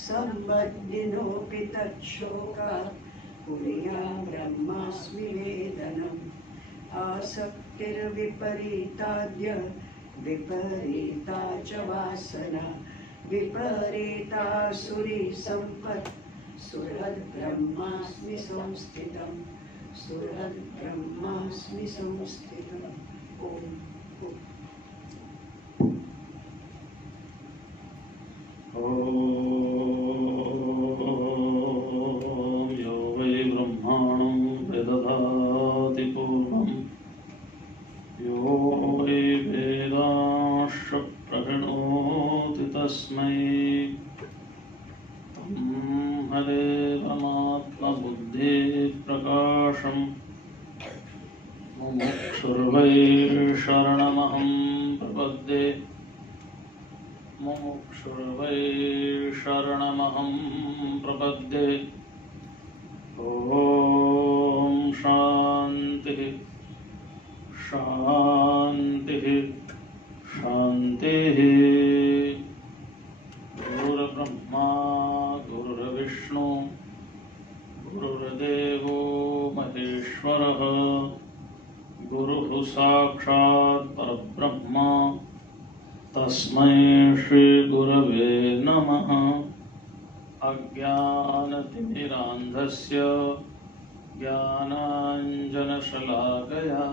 सम्बद्धिनोऽपि तच्छोकात् पुर्यां ब्रह्मास्मि वेदनम् आसक्तिर्विपरीताद्य विपरीता च वासना विपरीता सुरी सम्पत् सुहृद्ब्रह्मास्मि संस्थितम् सुहृद्ब्रह्मास्मि संस्थितम्। ओम यो वै ब्रह्माणं विदधाति पूर्णं यो वै वेदांश्च प्रहिणोति तस्मै तं हरेरनात्मबुद्धिप्रकाशम् मुमुक्षुर्वै शरणमहं प्रपद्ये मुमुक्षुर्वै शरणमहं प्रपद्ये। ॐ शान्तिः शान्तिः शान्तिः। गुरुर्ब्रह्मा गुरुर्विष्णु गुरुर्देवो महेश्वरः गुरुः साक्षात् परब्रह्म तस्मै श्री गुरवे नमः। अज्ञानतिमिरान्धस्य ज्ञानाञ्जनशलाकया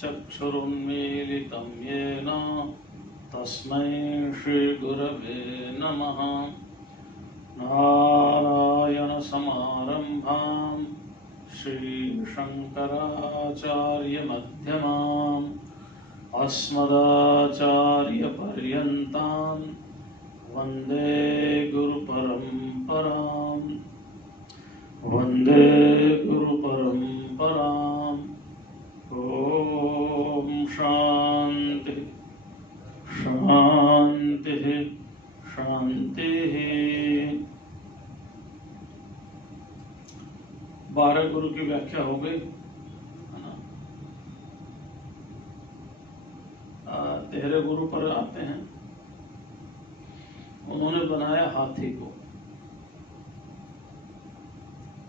चक्षुरुन्मीलितं येन तस्मै श्री गुरवे नमः। नारायणसमारम्भां श्रीशङ्कराचार्यमध्यमाम् अस्मदाचार्यपर्यन्तां वन्दे गुरुपरम्पराम् वन्दे गुरुपरम्पराम्। ॐ शान्तिः शान्तिः शान्तिः। 12 गुरु की व्याख्या हो गई है ना। 13 गुरु पर आते हैं। उन्होंने बनाया हाथी को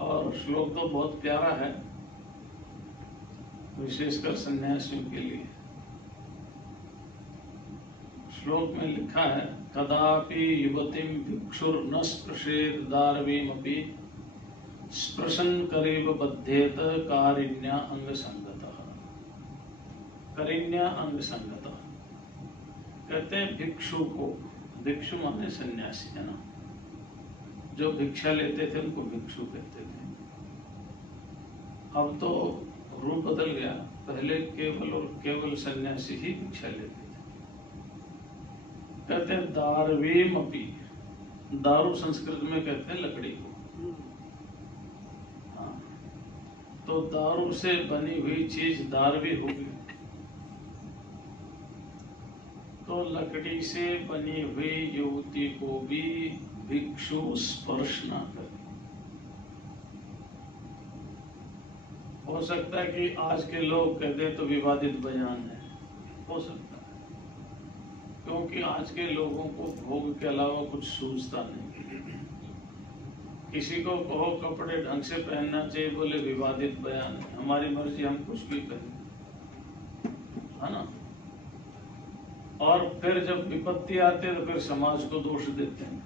और श्लोक तो बहुत प्यारा है, विशेषकर सन्यासियों के लिए। श्लोक में लिखा है कदापि युवतिं भिक्षुर न स्पृशेत दारवीमपि स्पृशन करीब बध्येत कारिण्या अंग संगतः। करिण्या अंग संगतः कहते हैं भिक्षु को, भिक्षु माने सन्यासी है ना, जो भिक्षा लेते थे उनको भिक्षु कहते थे। अब तो रूप बदल गया, पहले केवल और केवल सन्यासी ही भिक्षा लेते थे। कहते हैं दारवीमपि, दारू संस्कृत में कहते हैं लकड़ी को। हाँ, तो दारू से बनी हुई चीज दारवी होगी, तो लकड़ी से बनी हुई युवती को भी भिक्षु स्पर्श ना करे। हो सकता है कि आज के लोग कहते हैं तो विवादित बयान है, हो सकता है, क्योंकि आज के लोगों को भोग के अलावा कुछ सूझता नहीं। किसी को कहो कपड़े ढंग से पहनना चाहिए, बोले विवादित बयान है, हमारी मर्जी, हम कुछ भी करें, है ना। और फिर जब विपत्ति आते हैं तो फिर समाज को दोष देते हैं।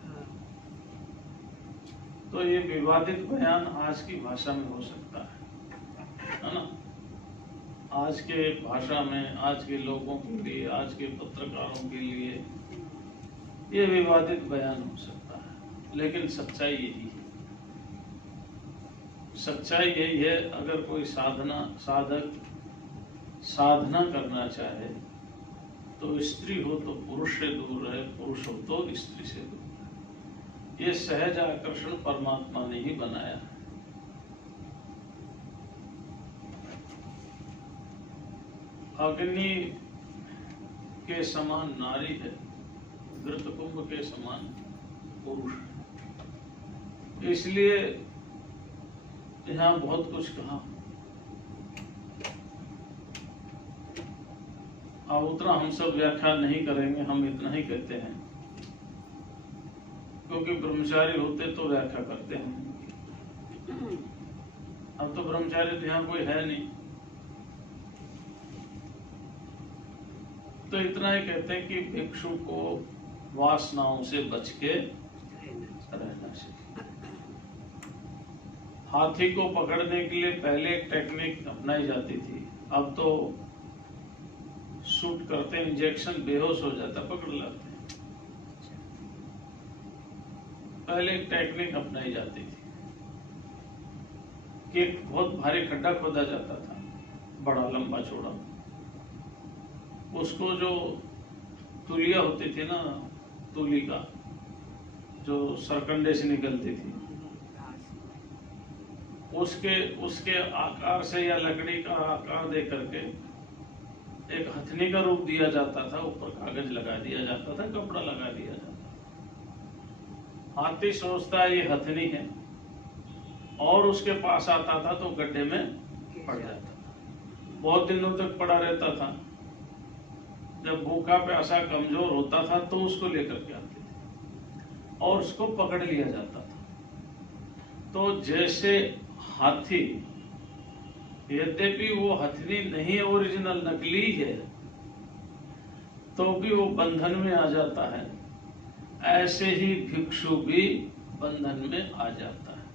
तो ये विवादित बयान आज की भाषा में हो सकता है ना। आज के भाषा में, आज के लोगों के लिए, आज के पत्रकारों के लिए ये विवादित बयान हो सकता है, लेकिन सच्चाई यही है। सच्चाई यही है, अगर कोई साधक साधना करना चाहे तो स्त्री हो तो पुरुष से दूर रहे, पुरुष हो तो स्त्री से दूर रहे। ये सहज आकर्षण परमात्मा ने ही बनाया है। अग्नि के समान नारी है, घृतकुंभ के समान पुरुष है। इसलिए यहाँ बहुत कुछ कहा। अब उतना हम सब व्याख्या नहीं करेंगे, हम इतना ही कहते हैं कि क्योंकि ब्रह्मचारी होते तो व्याख्या करते हैं, अब तो ब्रह्मचारी यहाँ कोई है नहीं, तो इतना ही कहते हैं कि भिक्षु को वासनाओं से बच के रहना चाहिए। हाथी को पकड़ने के लिए पहले एक टेक्निक अपनाई जाती थी, अब तो शूट करते इंजेक्शन, बेहोश हो जाता पकड़ लाते। पहले एक टेक्निक अपनाई जाती थी कि एक बहुत भारी खड्डा खोदा जाता था, बड़ा लंबा चौड़ा, उसको जो तुलिया होती थी ना, तुली का जो सरकंडे से निकलती थी, उसके आकार से या लकड़ी का आकार दे करके एक हथनी का रूप दिया जाता था, ऊपर कागज लगा दिया जाता था, कपड़ा लगा दिया जाता था। हाथी सोचता है ये हथनी है, और उसके पास आता था तो गड्ढे में पड़ जाता था, बहुत दिनों तक पड़ा रहता था। जब भूखा प्यासा कमजोर होता था तो उसको लेकर के आते थे और उसको पकड़ लिया जाता था। तो जैसे हाथी, यद्यपि वो हथनी नहीं ओरिजिनल नकली है, तो भी वो बंधन में आ जाता है, ऐसे ही भिक्षु भी बंधन में आ जाता है।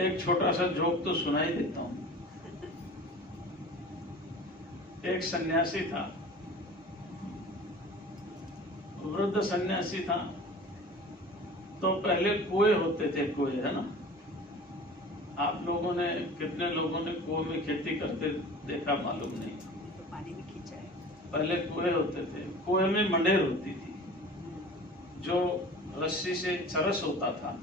एक छोटा सा जोक तो सुनाई देता हूं। एक सन्यासी था, वृद्ध सन्यासी था। तो पहले कुएं होते थे, कुएं है ना, आप लोगों ने, कितने लोगों ने कुएं में खेती करते देखा मालूम नहीं, तो पानी में खींचा है। पहले कुएं होते थे, कुएं में मंडेर होती थी, जो रस्सी से चरस होता था,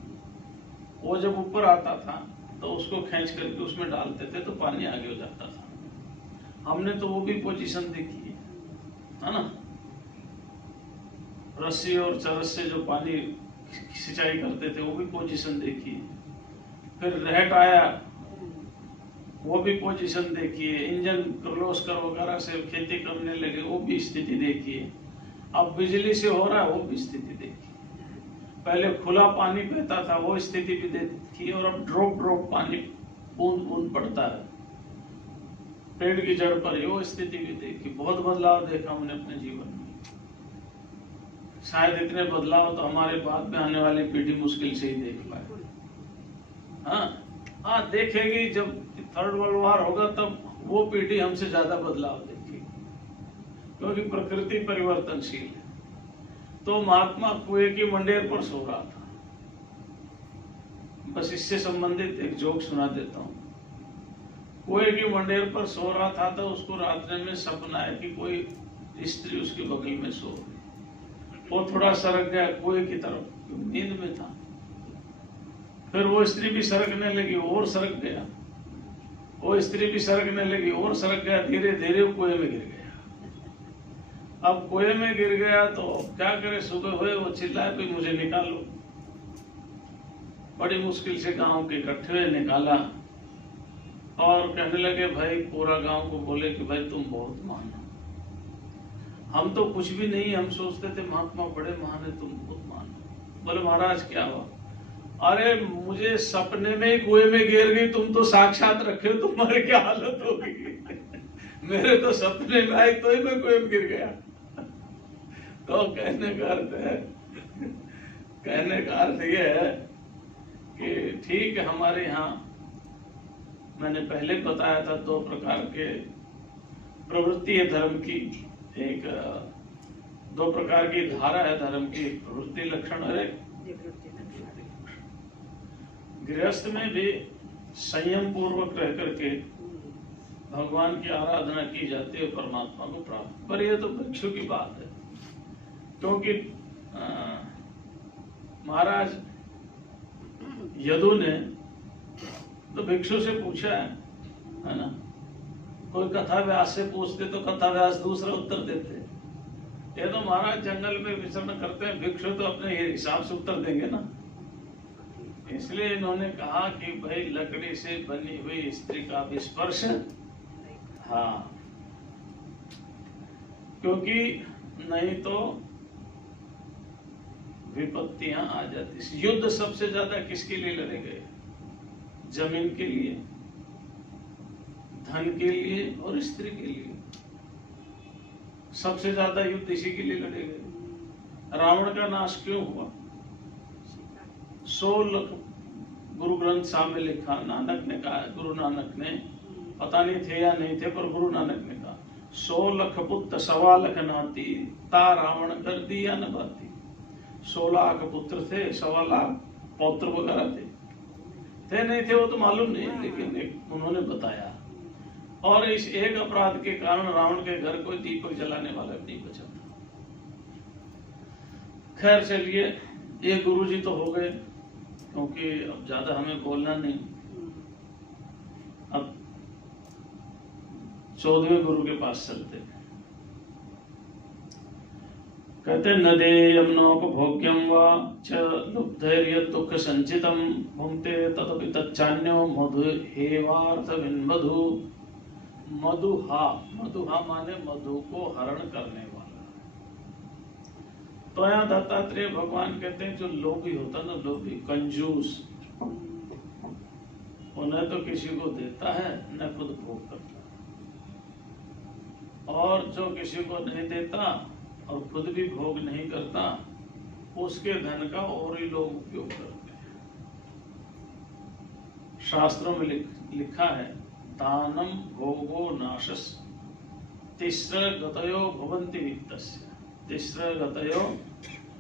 वो जब ऊपर आता था तो उसको खींच करके उसमें डालते थे तो पानी आगे हो जाता था। हमने तो वो भी पोजीशन देखी है ना, रस्सी और चरस से जो पानी सिंचाई करते थे वो भी पोजीशन देखी। फिर रहट आया, वो भी पोजीशन देखिए। इंजन किर्लोस्कर वगैरह से खेती करने लगे, वो भी स्थिति देखिए। अब बिजली से हो रहा है, वो भी स्थिति देखिए। पहले खुला पानी बहता था, वो स्थिति भी देखिए। और अब ड्रॉप ड्रॉप पानी बूंद बूंद पड़ता है पेड़ की जड़ पर, वो स्थिति भी देखी। बहुत बदलाव देखा हमने अपने जीवन में। शायद इतने बदलाव तो हमारे बाद में आने वाली पीढ़ी मुश्किल से ही देख पाए। हाँ देखेगी, जब थर्ड वर्ल्ड वॉर होगा तब वो पीढ़ी हमसे ज्यादा बदलाव देखेगी, क्योंकि प्रकृति परिवर्तनशील है। तो महात्मा कुएं की मंडेर पर सो रहा था। बस इससे संबंधित एक जोक सुना देता हूँ। कुएं की मंडेर पर सो रहा था तो उसको रात में सपना है कि कोई स्त्री उसके बगल में सो रही। वो थोड़ा सरक गया कुएं की तरफ, नींद में था। फिर वो स्त्री भी सरकने लगी, और सरक गया। वो स्त्री भी सरकने लगी, और सरक गया। धीरे धीरे वो कुएं में गिर गया। अब कुएं में गिर गया तो क्या करे, सुबह हुए वो चिल्लाए भी मुझे निकालो। बड़ी मुश्किल से गांव के इकट्ठे हुए, निकाला और कहने लगे, भाई पूरा गांव को बोले कि भाई तुम बहुत महान हो, हम तो कुछ भी नहीं, हम सोचते थे महात्मा बड़े महान है, तुम बहुत महान हो। बोले महाराज क्या हुआ? अरे मुझे सपने में ही कुएं में गिर गई, तुम तो साक्षात रखे हो, तुम्हारी क्या हालत होगी। मेरे तो सपने में आई तो ही मैं कुएं में गिर गया। तो कहने का अर्थ ये है कि ठीक है, हमारे यहाँ मैंने पहले बताया था 2 प्रकार के प्रवृत्ति है धर्म की। एक 2 प्रकार की धारा है धर्म की, प्रवृत्ति लक्षण और एक गृहस्थ में भी संयम पूर्वक रह करके भगवान की आराधना की जाती है, परमात्मा को प्राप्त। पर यह तो भिक्षु की बात है, क्योंकि महाराज यदु ने तो भिक्षु से पूछा है ना। कोई कथा व्यास से पूछते तो कथा व्यास दूसरा उत्तर देते। ये तो महाराज जंगल में विचरण करते हैं, भिक्षु तो अपने हिसाब से उत्तर देंगे ना। इसलिए इन्होंने कहा कि भाई लकड़ी से बनी हुई स्त्री का भी स्पर्श, हाँ, क्योंकि नहीं तो विपत्तियां आ जाती। युद्ध सबसे ज्यादा किसके लिए लड़े गए? जमीन के लिए, धन के लिए और स्त्री के लिए। सबसे ज्यादा युद्ध इसी के लिए लड़े गए। रावण का नाश क्यों हुआ? 100 लाख गुरु ग्रंथ साहब में लिखा, नानक ने कहा, गुरु नानक ने, पता नहीं थे या नहीं थे, पर गुरु नानक ने कहा 100 लाख पुत्र 1.25 लाख नाती, ता रावण कर दिया न बाती। 100 लाख पुत्र थे, 1.25 लाख पौत्र वगैरह थे नहीं थे वो तो मालूम नहीं, लेकिन उन्होंने बताया। और इस एक अपराध के कारण रावण के घर कोई दीपक जलाने वाला नहीं बचा था। खैर चलिए, ये गुरुजी तो हो गए, क्योंकि अब ज्यादा हमें बोलना नहीं। अब 14वें गुरु के पास चलते। कहते न देयम नोपभोग्यम वा च लुब्धैर्य दुख संचितम भुंक्ते तदपि तच्चान्यो मधु हेवार्थ विन्मधु। मधुहा, मधुहा माने मधु को हरण करने वाला। तो यहाँ दत्तात्रेय भगवान कहते हैं जो लोभी होता ना, लोभी कंजूस, वो न तो किसी को देता है न खुद भोग करता, और जो किसी को नहीं देता और खुद भी भोग नहीं करता, उसके धन का और ही लोग उपयोग करते हैं। शास्त्रों में लिखा है दानम भोगो नाशस तिस्र गतयो भवन्ति वित्तस्य। तिस्र गतयो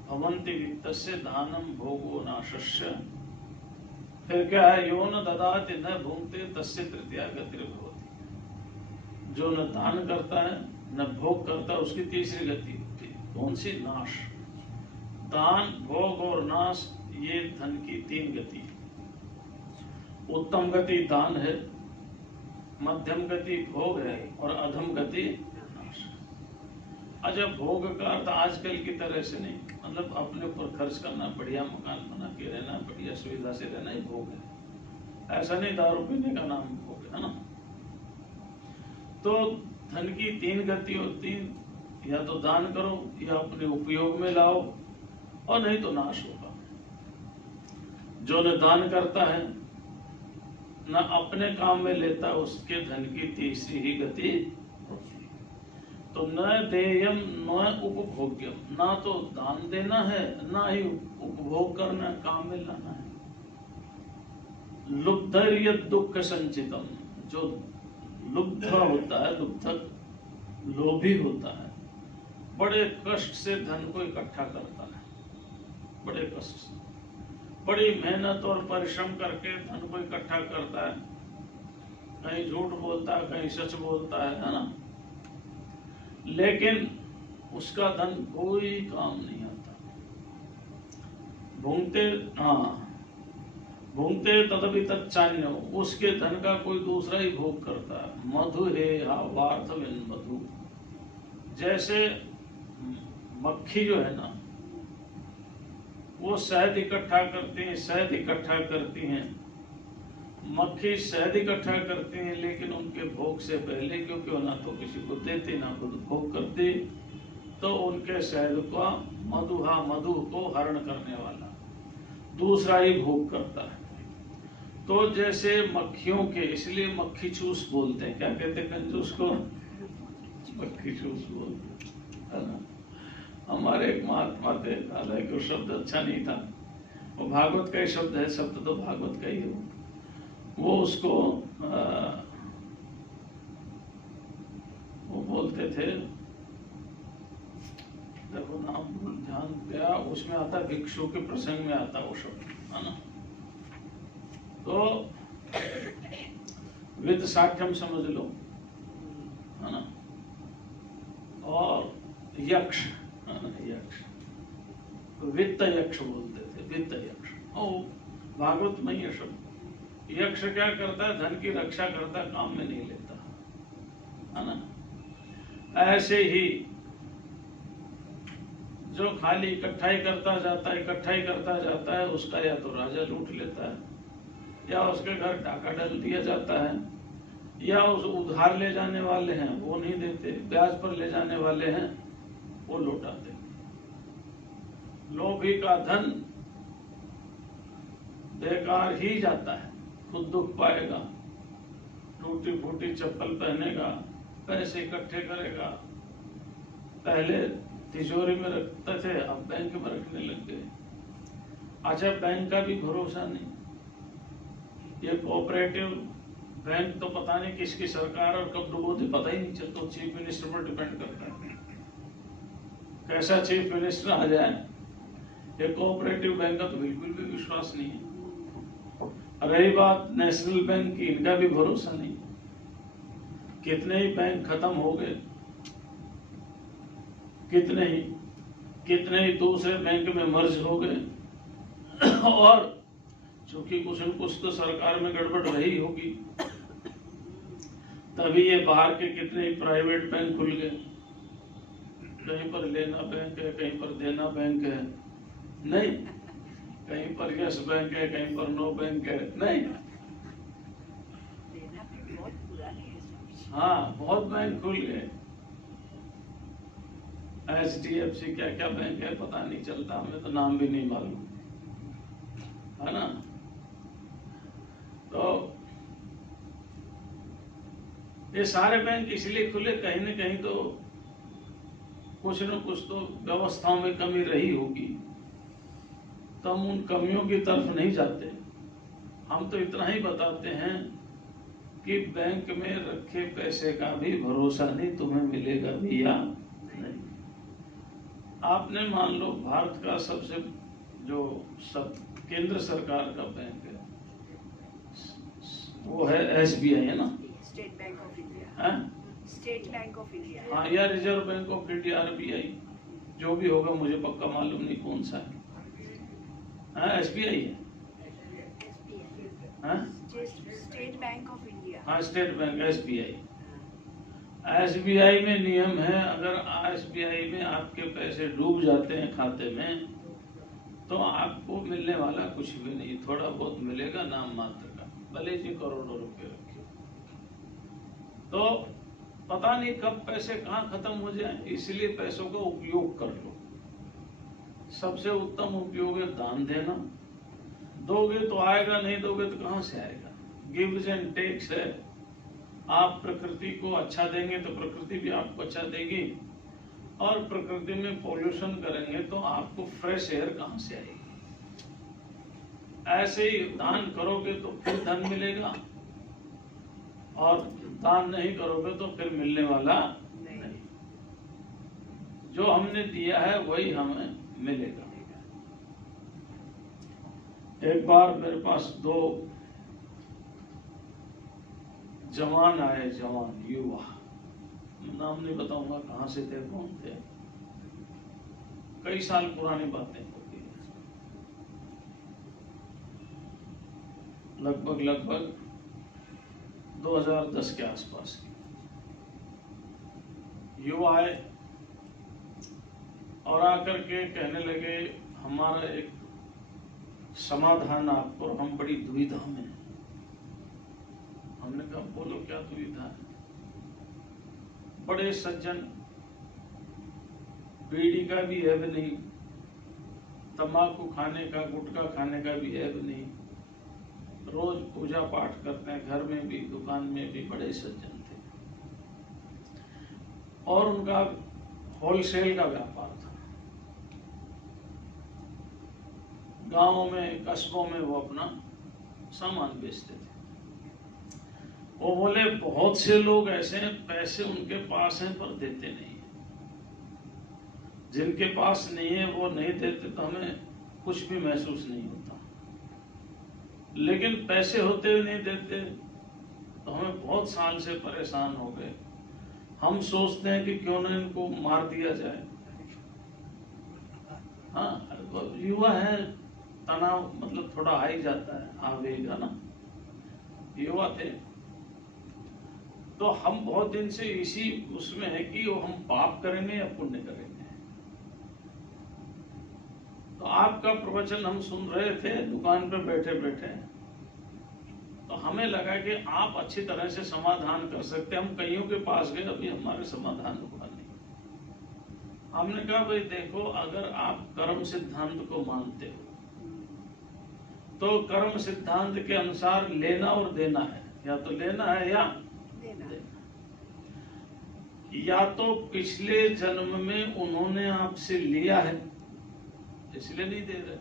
भवन्ति वित्तस्य दानम भोगो नाशस्य। फिर क्या है? यो न ददाति न भुंक्ते तस्य तृतीया गतिर्भवति। जो न दान करता है न भोग करता, उसकी तीसरी गति होती है। कौन सी? नाश। दान, भोग और नाश, ये धन की 3 गति है। उत्तम गति दान है, मध्यम गति भोग है, और अधम गति नाश। अच्छा, भोग का अर्थ आजकल की तरह से नहीं, मतलब अपने ऊपर खर्च करना, बढ़िया मकान बना के रहना, बढ़िया सुविधा से रहना ही भोग है। ऐसा नहीं दारू पीने का नाम भोग है ना। तो धन की 3 गति होती है, या तो दान करो, या अपने उपयोग में लाओ, और नहीं तो नाश होगा। जो न दान करता है न अपने काम में लेता, उसके धन की तीसरी ही गति होती है। तो न देयम न उपभोग्यम, ना तो दान देना है, ना ही उपभोग करना, काम में लाना है। लुब्धैर्य दुख संचितम, जो लुब्ध होता है, लुब्धक लोभी होता है, बड़े कष्ट से धन को इकट्ठा करता है, बड़े कष्ट से, बड़ी मेहनत और परिश्रम करके धन को इकट्ठा करता है। कहीं झूठ बोलता है, कहीं सच बोलता है ना, लेकिन उसका धन कोई काम नहीं आता। भुंक्ते तदपि तच्चान्यो, उसके धन का कोई दूसरा ही भोग करता है। मधु हे वार्थ विन्मधु। जैसे मक्खी जो है ना, वो शहद इकट्ठा करती हैं, शहद इकट्ठा करती हैं। मक्खी शहद इकट्ठा करती हैं, लेकिन उनके भोग से पहले, क्योंकि वो ना तो किसी को देती ना खुद भोग करती, तो उनके शहद का मधुहा, मधु को हरण करने वाला दूसरा ही भोग करता है। तो जैसे मक्खियों के, इसलिए मक्खी चूस बोलते हैं। क्या कहते हैं कंजूस को? मक्खी चूस बोलते है ना। हमारे एक महात्मा थे, हालांकि वो शब्द अच्छा नहीं था, वो भागवत का ही शब्द है, शब्द तो भागवत का ही हो। वो उसको वो बोलते थे, देखो नाम ध्यान गया, उसमें आता भिक्षु के प्रसंग में आता वो शब्द, है ना। तो वित्त साठ्यम समझ लो, है ना। और यक्ष, यक्ष, वित्त यक्ष बोलते थे, वित्त यक्ष। ओ भागवत में यह शब्द। यक्ष क्या करता है? धन की रक्षा करता है, काम में नहीं लेता, है ना। ऐसे ही जो खाली इकट्ठाई करता जाता है, इकट्ठाई करता जाता है, उसका या तो राजा लूट लेता है, या उसके घर डाका डाल दिया जाता है, या उस उधार ले जाने वाले हैं वो नहीं देते, ब्याज पर ले जाने वाले हैं वो लौटाते। लोभी का धन बेकार ही जाता है, खुद दुख पाएगा, टूटी फूटी चप्पल पहनेगा, पैसे इकट्ठे करेगा। पहले तिजोरी में रखते थे, अब बैंक में रखने लग गए। अच्छा, बैंक का भी भरोसा नहीं। ये कोऑपरेटिव बैंक तो पता नहीं किसकी सरकार और कब डूबो थी, पता ही नहीं चलता। चीफ मिनिस्टर पर डिपेंड करता है, कैसा चीफ मिनिस्टर आ जाए। ये कोऑपरेटिव बैंक का तो बिल्कुल भी विश्वास नहीं है। रही बात नेशनल बैंक की, इनका भी भरोसा नहीं। कितने ही बैंक खत्म हो गए, कितने ही दूसरे बैंक में मर्ज हो गए। और चूंकि कुछ न कुछ तो सरकार में गड़बड़ रही होगी, तभी ये बाहर के कितने ही प्राइवेट बैंक खुल गए। कहीं पर लेना बैंक है, कहीं पर देना बैंक है, नहीं, कहीं पर यस बैंक है, कहीं पर नो बैंक है, नहीं। देना भी बहुत पुराने है। हाँ, बहुत बैंक खुल गए। HDFC क्या क्या बैंक है पता नहीं चलता, हमें तो नाम भी नहीं मालूम, है ना। तो ये सारे बैंक इसलिए खुले, कहीं न कहीं तो कुछ न कुछ तो व्यवस्थाओं में कमी रही होगी, तो हम उन कमियों की तरफ नहीं जाते। हम तो इतना ही बताते हैं कि बैंक में रखे पैसे का भी भरोसा नहीं, तुम्हें मिलेगा भी या नहीं। आपने मान लो भारत का सबसे जो सब केंद्र सरकार का बैंक है वो है SBI, है ना, स्टेट बैंक ऑफ इंडिया। हाँ? State bank of India. हाँ, या reserve bank of India, RBI, जो भी होगा मुझे पक्का मालूम नहीं कौन सा है। हाँ, SBI है। हाँ? State bank of India. हाँ, स्टेट बैंक SBI। SBI में नियम है, अगर SBI में आपके पैसे डूब जाते हैं खाते में, तो आपको मिलने वाला कुछ भी नहीं, थोड़ा बहुत मिलेगा नाम मात्र का, भले जी करोड़ों रुपए रखे। तो पता नहीं कब पैसे कहाँ खत्म हो जाए, इसलिए पैसों का उपयोग कर लो। सबसे उत्तम उपयोग है दान देना। दोगे तो आएगा, नहीं दोगे तो कहाँ से आएगा। गिव्स एंड टेक्स है। आप प्रकृति को अच्छा देंगे तो प्रकृति भी आपको अच्छा देगी, और प्रकृति में पॉल्यूशन करेंगे तो आपको फ्रेश एयर कहाँ से आएगी। ऐसे ही दान करोगे तो फिर धन मिलेगा, और दान नहीं करोगे तो फिर मिलने वाला नहीं। जो हमने दिया है वही हमें मिलेगा। एक बार मेरे पास 2 जवान आए, जवान युवा, नाम नहीं बताऊंगा कहां से थे, कौन थे, कई साल पुरानी बातें होती है, लगभग 2010 के आसपास की। युवा आए और आकर के कहने लगे हमारा एक समाधान आपको, हम बड़ी दुविधा में हैं। हमने कहा बोलो क्या दुविधा है। बड़े सज्जन, बीड़ी का भी ऐब नहीं, तंबाकू खाने का, गुटखा खाने का भी ऐब नहीं, रोज पूजा पाठ करते हैं, घर में भी दुकान में भी, बड़े सज्जन थे। और उनका होलसेल का व्यापार था। गांवों में, कस्बों में वो अपना सामान बेचते थे। वो बोले बहुत से लोग ऐसे हैं, पैसे उनके पास हैं पर देते नहीं है। जिनके पास नहीं है वो नहीं देते तो हमें कुछ भी महसूस नहीं होता, लेकिन पैसे होते हुए नहीं देते तो हमें बहुत साल से परेशान हो गए। हम सोचते हैं कि क्यों ना इनको मार दिया जाए। हाँ, युवा है, तनाव मतलब थोड़ा हाई जाता है, आवेग है ना। युवा थे तो हम बहुत दिन से इसी उसमें है कि वो हम पाप करेंगे या पुण्य करेंगे। तो आपका प्रवचन हम सुन रहे थे दुकान पे बैठे बैठे, तो हमें लगा कि आप अच्छी तरह से समाधान कर सकते। हम कईयों के पास गए, अभी हमारे समाधान हुआ नहीं। हमने कहा भाई देखो, अगर आप कर्म सिद्धांत को मानते हो तो कर्म सिद्धांत के अनुसार लेना और देना है, या तो लेना है या देना। या तो पिछले जन्म में उन्होंने आपसे लिया है इसलिए नहीं दे रहे,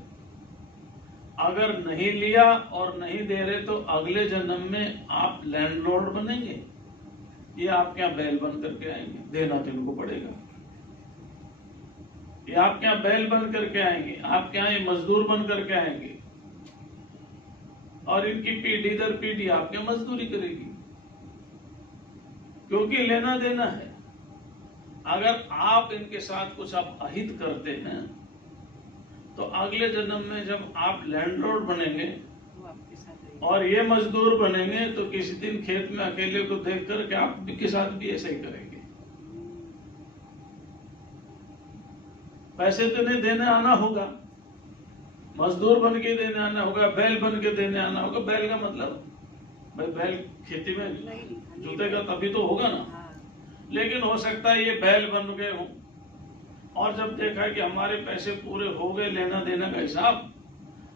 अगर नहीं लिया और नहीं दे रहे तो अगले जन्म में आप लैंडलॉर्ड बनेंगे, ये आपके यहाँ बैल बन करके आएंगे, देना तो इनको पड़ेगा। ये आपके यहाँ बैल बन करके आएंगे, आपके यहाँ ये मजदूर बन करके आएंगे, और इनकी पीढ़ी दर पीढ़ी आपके यहाँ मजदूरी करेगी, क्योंकि लेना देना है। अगर आप इनके साथ कुछ आप अहित करते हैं तो अगले जन्म में जब आप लैंडलॉर्ड बनेंगे वो आपके साथ रहेगा। और ये मजदूर बनेंगे तो किसी दिन खेत में अकेले को देख करके आप के साथ भी ऐसा ही करेंगे। पैसे तो नहीं देने आना होगा, मजदूर बन के देने आना होगा, बैल बन के देने आना होगा। बैल का मतलब भाई बैल खेती में नहीं, जुतेगा तभी तो होगा ना। हाँ, लेकिन हो सकता है ये बैल बन गए हों और जब देखा कि हमारे पैसे पूरे हो गए, लेना देना का हिसाब,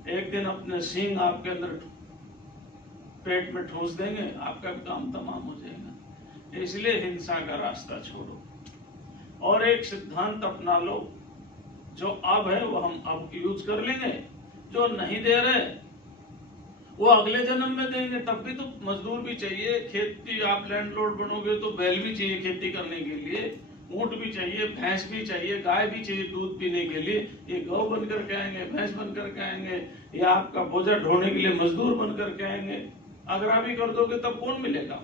एक दिन अपने सींग आपके अंदर पेट में ठूस देंगे, आपका भी काम तमाम हो जाएगा। इसलिए हिंसा का रास्ता छोड़ो और एक सिद्धांत अपना लो, जो अब है वो हम अब यूज कर लेंगे, जो नहीं दे रहे वो अगले जन्म में देंगे। तब भी तो मजदूर भी चाहिए, खेती आप लैंडलॉर्ड बनोगे तो बैल भी चाहिए खेती करने के लिए, ऊंट भी चाहिए, भैंस भी चाहिए, गाय भी चाहिए दूध पीने के लिए। ये गौ बन करके आएंगे, भैंस बन करके आएंगे, या आपका बोझा ढोने के लिए मजदूर बन करके आएंगे। अगर आप ही कर दोगे तब कौन मिलेगा?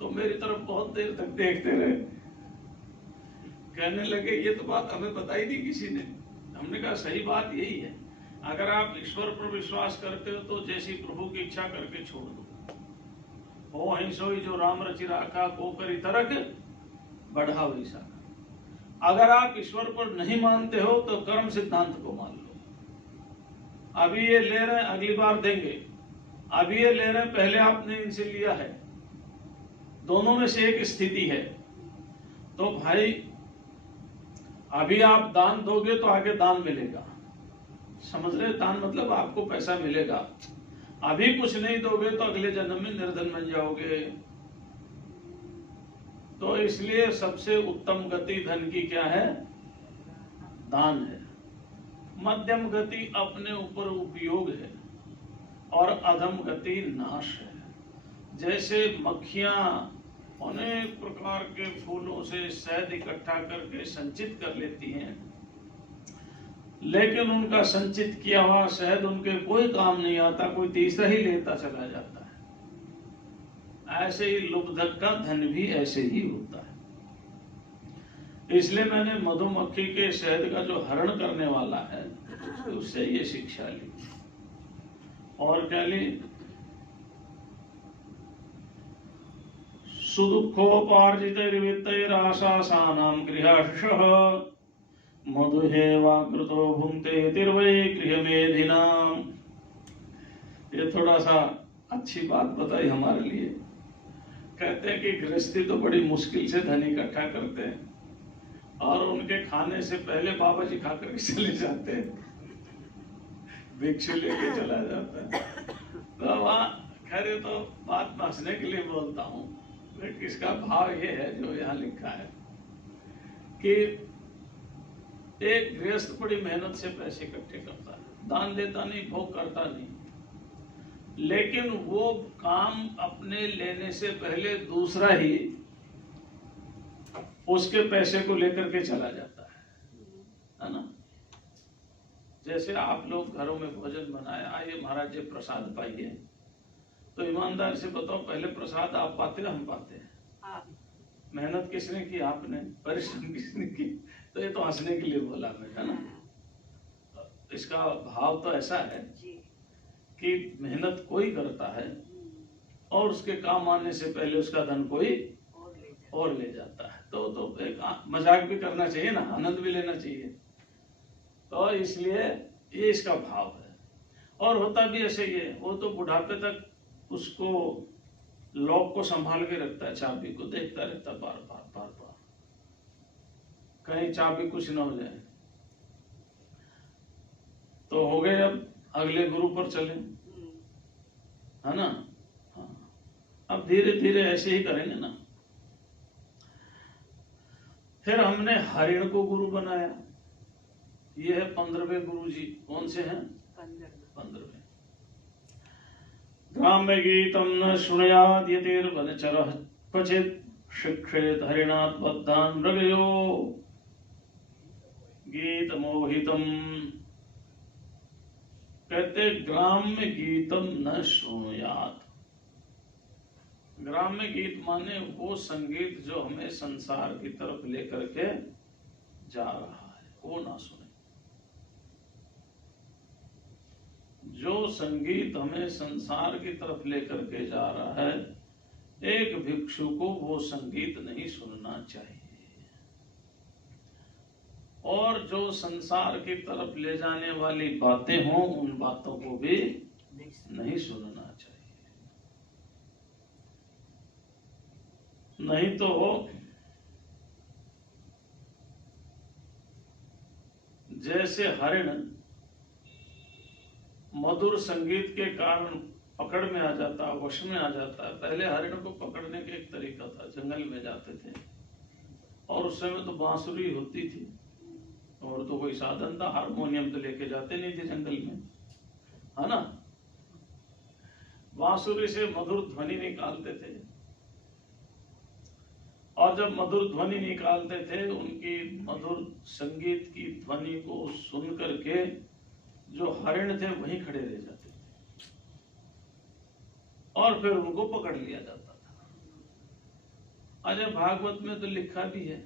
तो मेरी तरफ बहुत देर तक देखते रहे, कहने लगे ये तो बात हमें बताई थी किसी ने। हमने कहा सही बात यही है, अगर आप ईश्वर पर विश्वास करते हो तो जैसी प्रभु की इच्छा करके छोड़ दो। हो हिंसोई जो राम रचि राखा, को करी तरक बढ़ा वैसा। अगर आप ईश्वर पर नहीं मानते हो तो कर्म सिद्धांत को मान लो। अभी ये ले रहे हैं, अगली बार देंगे, अभी ये ले रहे हैं, पहले आपने इनसे लिया है, दोनों में से एक स्थिति है। तो भाई अभी आप दान दोगे तो आगे दान मिलेगा, समझ रहे? दान मतलब आपको पैसा मिलेगा। अभी कुछ नहीं दोगे तो अगले जन्म में निर्धन बन जाओगे। तो इसलिए सबसे उत्तम गति धन की क्या है? दान है। मध्यम गति अपने ऊपर उपयोग है और अधम गति नाश है। जैसे मक्खियां अनेक प्रकार के फूलों से शहद इकट्ठा करके संचित कर लेती हैं, लेकिन उनका संचित किया हुआ शहद उनके कोई काम नहीं आता, कोई तीसरा ही लेता चला जाता है। ऐसे ही लुब्धक का धन भी ऐसे ही होता है। इसलिए मैंने मधुमक्खी के शहद का जो हरण करने वाला है उससे ये शिक्षा ली। और क्या ली? सुदुःखोपार्जितैर्वित्तैराशासानां गृहाशः मधुहेवाकृतो भुंक्ते तिर्वै गृहमेधिनाम्। ये थोड़ा सा अच्छी बात बताई हमारे लिए। कहते हैं कि गृहस्थी तो बड़ी मुश्किल से धन इकट्ठा करते हैं और उनके खाने से पहले बाबा जी खा करके चले जाते हैं, भिक्षु लेके चला जाता है। तो वहाँ खैर तो बात मैं हंसने के लिए बोलता हूँ, इसका भाव ये है जो यहाँ लिखा है कि एक गृहस्थ बड़ी मेहनत से पैसे इकट्ठे करता है, दान देता नहीं, भोग करता नहीं, लेकिन वो काम अपने लेने से पहले दूसरा ही उसके पैसे को लेकर के चला जाता है ना। जैसे आप लोग घरों में भोजन बनाए, आइए महाराज जी प्रसाद पाइए, तो ईमानदार से बताओ पहले प्रसाद आप पाते हैं हम पाते हैं? मेहनत किसने की? आपने। परिश्रम किसने की? तो ये तो हंसने के लिए बोला मैं, है ना। इसका भाव तो ऐसा है कि मेहनत कोई करता है और उसके काम आने से पहले उसका धन कोई और ले जाता है। तो एक मजाक भी करना चाहिए ना, आनंद भी लेना चाहिए। तो इसलिए ये इसका भाव है। और होता भी ऐसे ही है, वो तो बुढ़ापे तक उसको लॉक को संभाल के रखता है, चाबी को देखता रहता बार बार बार बार। कहीं चाबी कुछ न हो जाए। तो हो गए, अब अगले गुरु पर चले, है ना। हाँ, अब धीरे धीरे ऐसे ही करेंगे ना। फिर हमने हरिण को गुरु बनाया। ये है 15वें गुरु जी। कौन से हैं? 15वें। ग्राम्य गीतम न शृणुयात् यतिर्वनचरः क्वचित् शिक्षेत हरिणात् बद्धान् मृगयो गीत मोहितम। कहते ग्राम्य गीतम न शृणुयात्। ग्राम्य गीत माने वो संगीत जो हमें संसार की तरफ लेकर के जा रहा है, वो ना सुने। जो संगीत हमें संसार की तरफ लेकर के जा रहा है, एक भिक्षु को वो संगीत नहीं सुनना चाहिए। और जो संसार की तरफ ले जाने वाली बातें हों, उन बातों को भी नहीं सुनना चाहिए। नहीं तो जैसे हरिण मधुर संगीत के कारण पकड़ में आ जाता, वश में आ जाता है। पहले हरिण को पकड़ने का एक तरीका था, जंगल में जाते थे और उस समय तो बांसुरी होती थी और तो कोई साधन था, हारमोनियम तो लेके जाते नहीं थे जंगल में, है ना। बांसुरी से मधुर ध्वनि निकालते थे और जब मधुर ध्वनि निकालते थे, उनकी मधुर संगीत की ध्वनि को सुन करके जो हरिण थे वहीं खड़े रह जाते थे और फिर उनको पकड़ लिया जाता था। अजय भागवत में तो लिखा भी है,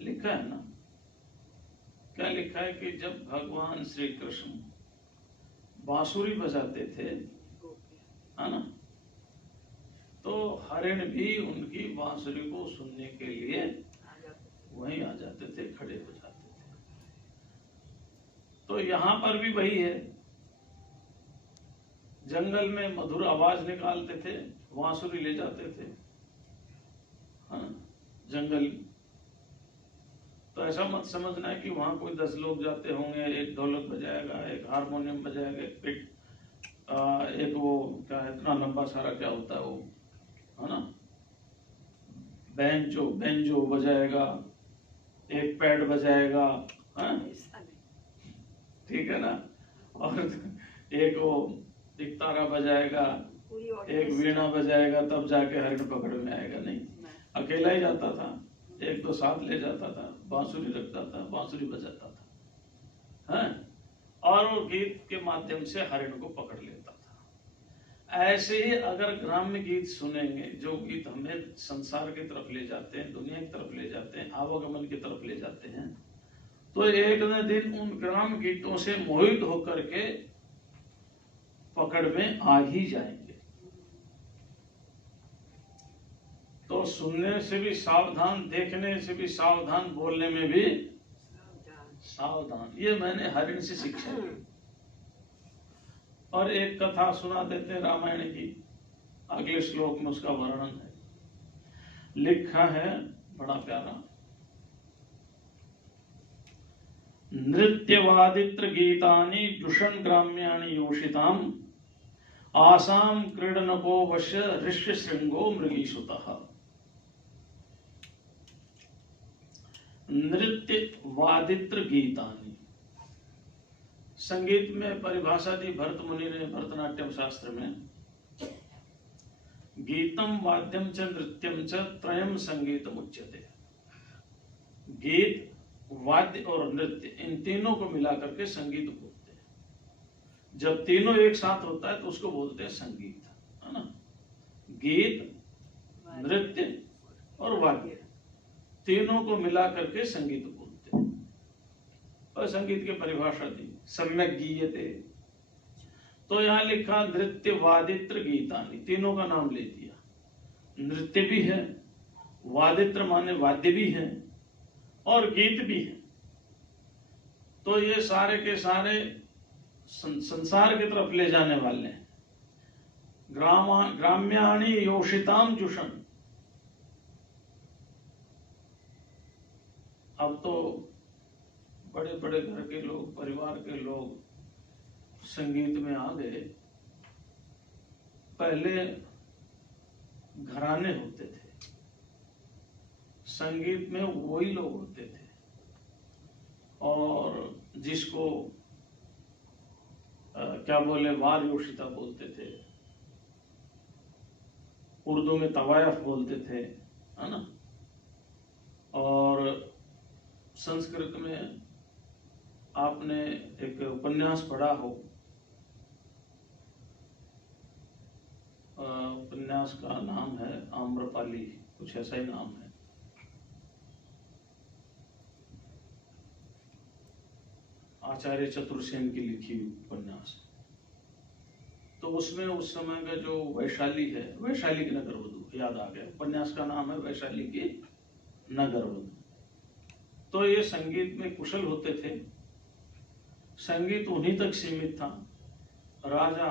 लिखा है ना। क्या लिखा है कि जब भगवान श्री कृष्ण बांसुरी बजाते थे, है ना, तो हरिण भी उनकी बांसुरी को सुनने के लिए वहीं आ जाते थे, खड़े हो जाते थे। तो यहां पर भी वही है, जंगल में मधुर आवाज निकालते थे, बांसुरी ले जाते थे, हाँ, जंगल। तो ऐसा मत समझना है कि वहां कोई 10 लोग जाते होंगे, एक ढोलक बजाएगा, एक हारमोनियम बजाएगा, एक वो क्या है, इतना लंबा सारा क्या होता है वो, है ना, बेंजो बजाएगा, एक पैड बजाएगा, हाँ? ठीक है ना। और एक तारा बजाएगा, एक वीणा बजाएगा, तब जाके हरिण पकड़ में आएगा। नहीं, अकेला ही जाता था, एक तो साथ ले जाता था, बांसुरी रखता था, बांसुरी बजाता था, हैं? और वो गीत के माध्यम से हरिण को पकड़ लेता था। ऐसे ही अगर ग्राम्य गीत सुनेंगे, जो गीत हमें संसार की तरफ ले जाते हैं, दुनिया की तरफ ले जाते हैं, आवागमन की तरफ ले जाते हैं, तो एक न दिन उन ग्राम गीतों से मोहित होकर के पकड़ में आ ही जाएंगे। तो सुनने से भी सावधान, देखने से भी सावधान, बोलने में भी सावधान। ये मैंने हरिण से सीखा है। और एक कथा सुना देते हैं रामायण की, अगले श्लोक में उसका वर्णन है, लिखा है बड़ा प्यारा। नृत्यवादित्र गीतानि जुषन् ग्राम्याणि योषिताम् आसाम क्रीडनको वश ऋष्य श्रृंगो मृगीसुतः। नृत्य वादित्र गीतानि, संगीत में परिभाषा दी भरत मुनि ने भरतनाट्यम शास्त्र में। गीतम वाद्यम च नृत्यम च त्रयम संगीतम उच्यते। गीत, वाद्य और नृत्य, इन तीनों को मिला करके संगीत बोलते हैं। जब तीनों एक साथ होता है तो उसको बोलते हैं संगीत, है ना। गीत, नृत्य और वाद्य, तीनों को मिला करके संगीत बोलते हैं। और संगीत की परिभाषा दी, सम्यक गीयते। तो यहां लिखा नृत्य वादित्र गीतानि, तीनों का नाम ले दिया। नृत्य भी है, वादित्र माने वाद्य भी है, और गीत भी है। तो ये सारे के सारे संसार की तरफ ले जाने वाले हैं। ग्राम्याणि योषिताम जुषन्, अब तो बड़े बड़े घर के लोग, परिवार के लोग संगीत में आ गए। पहले घराने होते थे, संगीत में वही लोग होते थे, और जिसको क्या बोले, वारयोषिता बोलते थे, उर्दू में तवायफ बोलते थे, है ना। और संस्कृत में आपने एक उपन्यास पढ़ा हो, उपन्यास का नाम है आम्रपाली, कुछ ऐसा ही नाम है। आचार्य चतुर्सेन की लिखी उपन्यास। तो उसमें उस समय का जो वैशाली है, वैशाली की नगर वधू याद आ गया, उपन्यास का नाम है वैशाली की नगर वधू। तो ये संगीत में कुशल होते थे, संगीत उन्हीं तक सीमित था। राजा,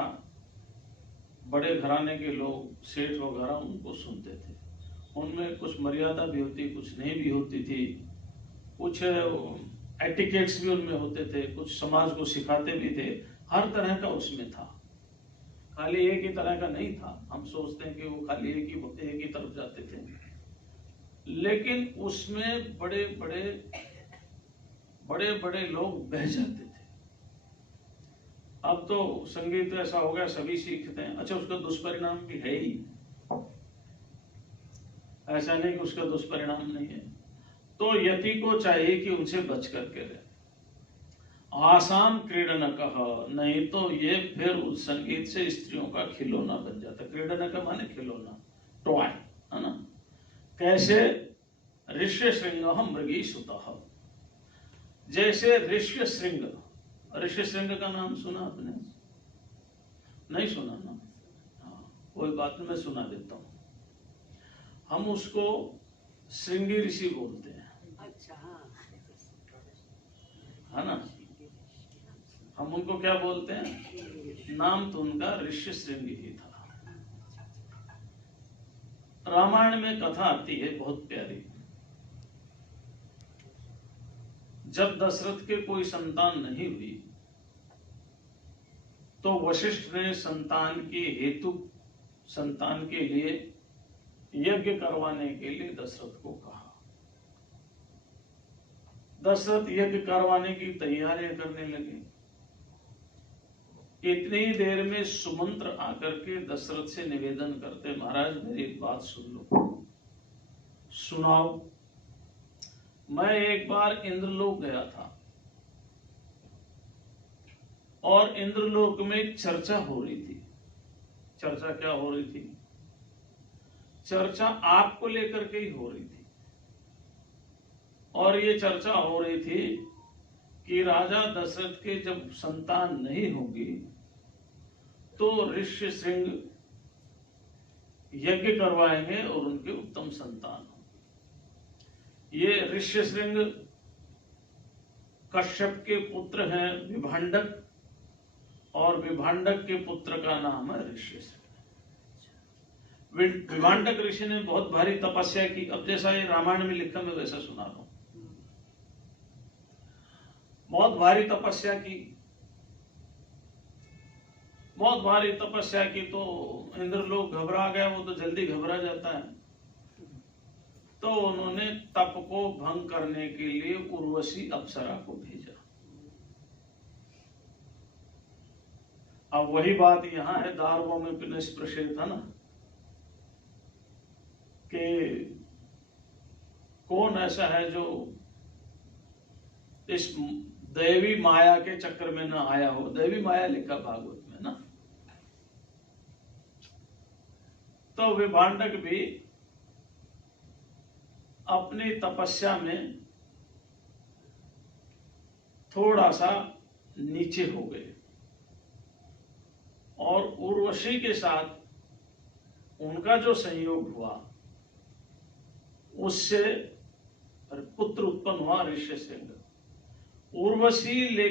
बड़े घराने के लोग, सेठ वगैरह उनको सुनते थे। उनमें कुछ मर्यादा भी होती, कुछ नहीं भी होती थी, कुछ एटिकेट्स भी उनमें होते थे, कुछ समाज को सिखाते भी थे, हर तरह का उसमें था। खाली एक ही तरह का नहीं था। हम सोचते हैं कि वो खाली एक ही तरफ जाते थे, लेकिन उसमें बड़े बड़े लोग बह जाते थे। अब तो संगीत ऐसा हो गया, सभी सीखते हैं। अच्छा, उसका दुष्परिणाम भी है ही, ऐसा नहीं कि उसका दुष्परिणाम नहीं है। तो यति को चाहिए कि उनसे बच करके रहे। आसाम क्रीडनक, नहीं तो ये फिर उस संगीत से स्त्रियों का खिलौना बन जाता। क्रीडनक माने खिलौना, टॉय, है ना। कैसे? ऋष्य श्रृंग मृगी सुतः, जैसे ऋष्य श्रृंग। ऋष्य श्रृंग का नाम सुना आपने? नहीं सुना ना? हाँ, कोई बात नहीं, मैं सुना देता हूं। हम उसको श्रृंगी ऋषि बोलते हैं, अच्छा, हाँ, है ना। हम उनको क्या बोलते हैं? नाम तो उनका ऋष्य श्रृंग ही था। रामायण में कथा आती है बहुत प्यारी। जब दशरथ के कोई संतान नहीं हुई, तो वशिष्ठ ने संतान के हेतु, संतान के लिए यज्ञ करवाने के लिए दशरथ को कहा। दशरथ यज्ञ करवाने की तैयारियां करने लगे। इतनी देर में सुमंत्र आकर के दशरथ से निवेदन करते, महाराज मेरी एक बात सुन लो। सुनाओ। मैं एक बार इंद्रलोक गया था, और इंद्रलोक में चर्चा हो रही थी। चर्चा क्या हो रही थी? चर्चा आपको लेकर के ही हो रही थी। और ये चर्चा हो रही थी कि राजा दशरथ के जब संतान नहीं होगी, तो ऋष्य श्रृंग यज्ञ करवाएंगे और उनके उत्तम संतान होंगे। ये ऋष्य श्रृंग कश्यप के पुत्र हैं विभांडक, और विभांडक के पुत्र का नाम है ऋष्य श्रृंग। विभांडक ऋषि ने बहुत भारी तपस्या की। अब जैसा ये रामायण में लिखा, मैं वैसा सुना रहा हूं। बहुत भारी तपस्या की, बहुत भारी तपस्या की, तो इंद्रलोक घबरा गया। वो तो जल्दी घबरा जाता है। तो उन्होंने तप को भंग करने के लिए उर्वशी अप्सरा को भेजा। अब वही बात यहां है, दारवों में पुनस्पृशेत, है ना, कि कौन ऐसा है जो इस दैवी माया के चक्कर में ना आया हो। दैवी माया लिखा भागवत में ना। तो विभांडक भी अपनी तपस्या में थोड़ा सा नीचे हो गए, और उर्वशी के साथ उनका जो संयोग हुआ, उससे पुत्र उत्पन्न हुआ ऋष्य श्रृंग। उर्वशी